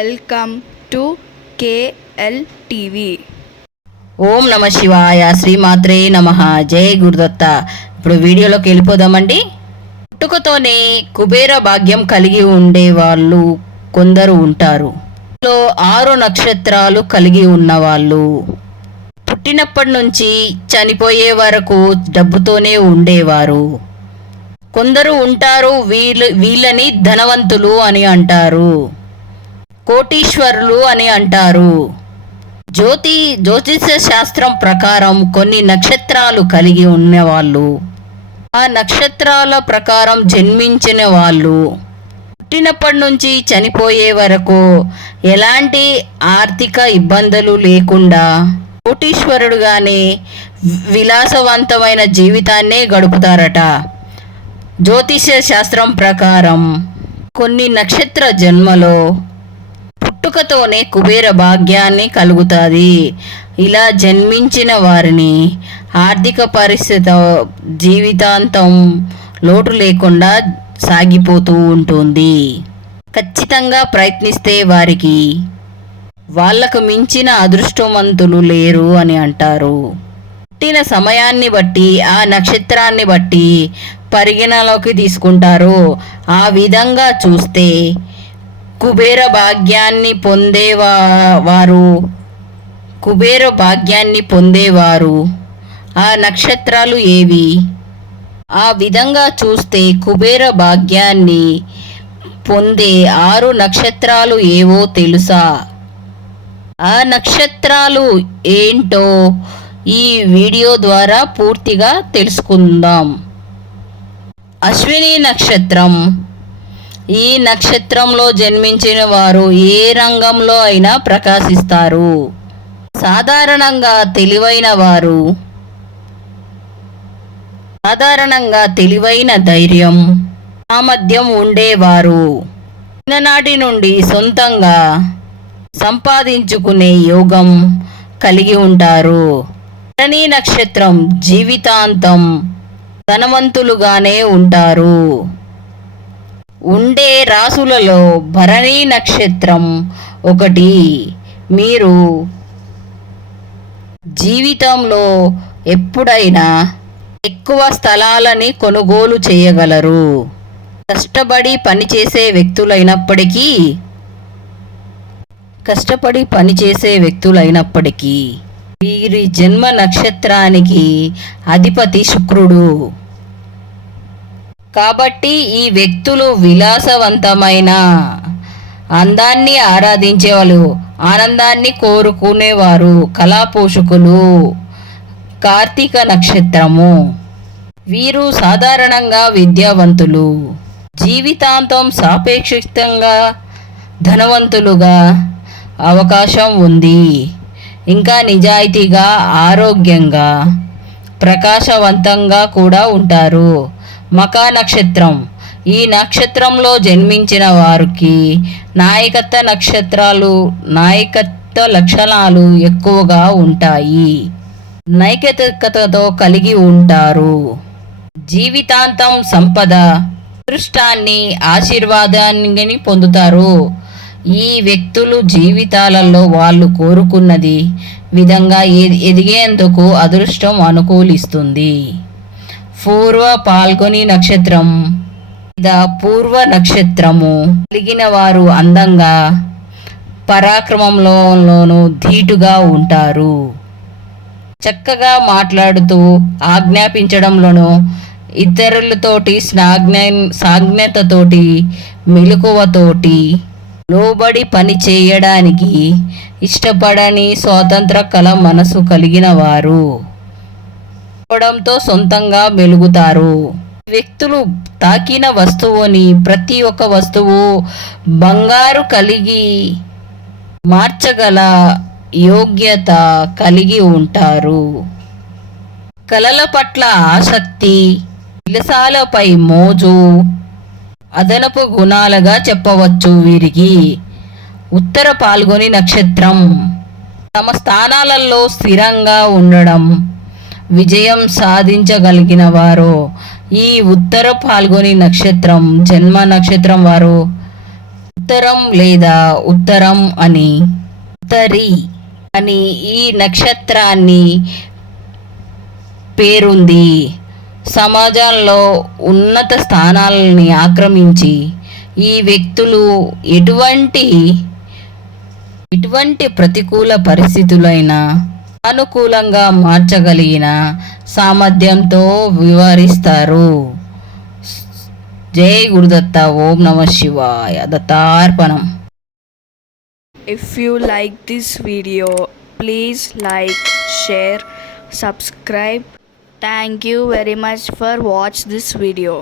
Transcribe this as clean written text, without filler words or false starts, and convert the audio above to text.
Welcome to KL TV. ఓం నమ శివాయ, శ్రీమాత్రే నమః, జై గురుదత్త. ఇప్పుడు వీడియోలోకి వెళ్ళిపోదామండి. పుట్టుకతోనే కుబేర భాగ్యం కలిగి ఉండే వాళ్ళు కొందరు ఉంటారు. 6 నక్షత్రాలు కలిగి ఉన్నవాళ్ళు పుట్టినప్పటి నుంచి చనిపోయే వరకు డబ్బుతోనే ఉండేవారు. కొందరు ఉంటారు, వీళ్ళని ధనవంతులు అని అంటారు, కోటీశ్వరులు అని అంటారు. జ్యోతిష శాస్త్రం ప్రకారం కొన్ని నక్షత్రాలు కలిగి ఉన్నవాళ్ళు, ఆ నక్షత్రాల ప్రకారం జన్మించిన వాళ్ళు పుట్టినప్పటి నుంచి చనిపోయే వరకు ఎలాంటి ఆర్థిక ఇబ్బందులు లేకుండా కోటీశ్వరుడుగానే విలాసవంతమైన జీవితాన్నే గడుపుతారట. జ్యోతిష శాస్త్రం ప్రకారం కొన్ని నక్షత్ర జన్మలో పుట్టుకతోనే కుబేర భాగ్యాన్ని కలుగుతుంది. ఇలా జన్మించిన వారిని ఆర్థిక పరిస్థితి జీవితాంతం లోటు లేకుండా సాగిపోతూ ఉంటుంది. ఖచ్చితంగా ప్రయత్నిస్తే వాళ్ళకు మించిన అదృష్టవంతులు లేరు అని అంటారు. పుట్టిన సమయాన్ని బట్టి, ఆ నక్షత్రాన్ని బట్టి పరిగణలోకి తీసుకుంటారు. ఆ విధంగా చూస్తే కుబేర భాగ్యాన్ని పొందేవారు ఆ నక్షత్రాలు ఏవి? ఆ విధంగా చూస్తే కుబేర భాగ్యాన్ని పొందే 6 నక్షత్రాలు ఏవో తెలుసా? ఆ నక్షత్రాలు ఏంటో ఈ వీడియో ద్వారా పూర్తిగా తెలుసుకుందాం. అశ్విని నక్షత్రం. ఈ నక్షత్రంలో జన్మించిన వారు ఏ రంగంలో అయినా ప్రకాశిస్తారు. సాధారణంగా తెలివైన ధైర్యం, సామర్థ్యం ఉండేవారు. చిన్ననాటి నుండి సొంతంగా సంపాదించుకునే యోగం కలిగి ఉంటారు. భరణి నక్షత్రం జీవితాంతం ధనవంతులుగానే ఉంటారు. ఉండే రాసులలో భరణి నక్షత్రం ఒకటి. మీరు జీవితంలో ఎప్పుడైనా ఎక్కువ స్థలాలని కొనుగోలు చేయగలరు. కష్టపడి పనిచేసే వ్యక్తులైనప్పటికీ వీరి జన్మ నక్షత్రానికి అధిపతి శుక్రుడు. కాబట్టి ఈ వ్యక్తులు విలాసవంతమైన అందాన్ని ఆరాధించేవాళ్ళు, ఆనందాన్ని కోరుకునేవారు, కళాపోషకులు. కార్తీక నక్షత్రము. వీరు సాధారణంగా విద్యావంతులు, జీవితాంతం సాపేక్షంగా ధనవంతులుగా అవకాశం ఉంది. ఇంకా నిజాయితీగా, ఆరోగ్యంగా, ప్రకాశవంతంగా కూడా ఉంటారు. మఖా నక్షత్రం. ఈ నక్షత్రంలో జన్మించిన వారికి నాయకత్వ లక్షణాలు ఎక్కువగా ఉంటాయి. నైతికతతో కలిగి ఉంటారు. జీవితాంతం సంపద, అదృష్టాన్ని, ఆశీర్వాదాన్ని పొందుతారు. ఈ వ్యక్తులు జీవితాలలో వాళ్ళు కోరుకున్నది విధంగా ఎదిగేందుకు అదృష్టం అనుకూలిస్తుంది. పూర్వ పాల్గొని నక్షత్రం లేదా పూర్వ నక్షత్రము కలిగిన వారు అందంగా, పరాక్రమంలోనూ ధీటుగా ఉంటారు. చక్కగా మాట్లాడుతూ, ఆజ్ఞాపించడంలోనూ, ఇతరులతోటి సాజ్ఞతతోటి, మెలకువతోటి లోబడి పని చేయడానికి ఇష్టపడని స్వాతంత్ర కళ మనసు కలిగిన వారు తో సొంతంగా మెలుగుతారు. వ్యక్తులు తాకిన వస్తువుని, ప్రతి ఒక్క వస్తువు బంగారు కలిగి మార్చగల యోగ్యత కలిగి ఉంటారు. కళల పట్ల ఆసక్తి, విలాసాలపై మోజు అదనపు గుణాలుగా చెప్పవచ్చు వీరికి. ఉత్తర పాల్గొని నక్షత్రం. తమ స్థానాలలో స్థిరంగా ఉండడం, విజయం సాధించగలిగిన వారు. ఈ ఉత్తర పాల్గొని నక్షత్రం జన్మ నక్షత్రం వారు ఉత్తరం లేదా ఉత్తరం అని ఉత్తరి అని ఈ నక్షత్రాన్ని పేరుంది. సమాజంలో ఉన్నత స్థానాలని ఆక్రమించి ఈ వ్యక్తులు ఎటువంటి ప్రతికూల పరిస్థితులైనా అనుకూలంగా మార్చగలిగిన సామర్థ్యంతో వివరిస్తారు. జై గురుదత్త. ఓం నమ శివాయ. దత్తార్పణం. If you like this video, please like, share, subscribe. Thank you very much for watch this video.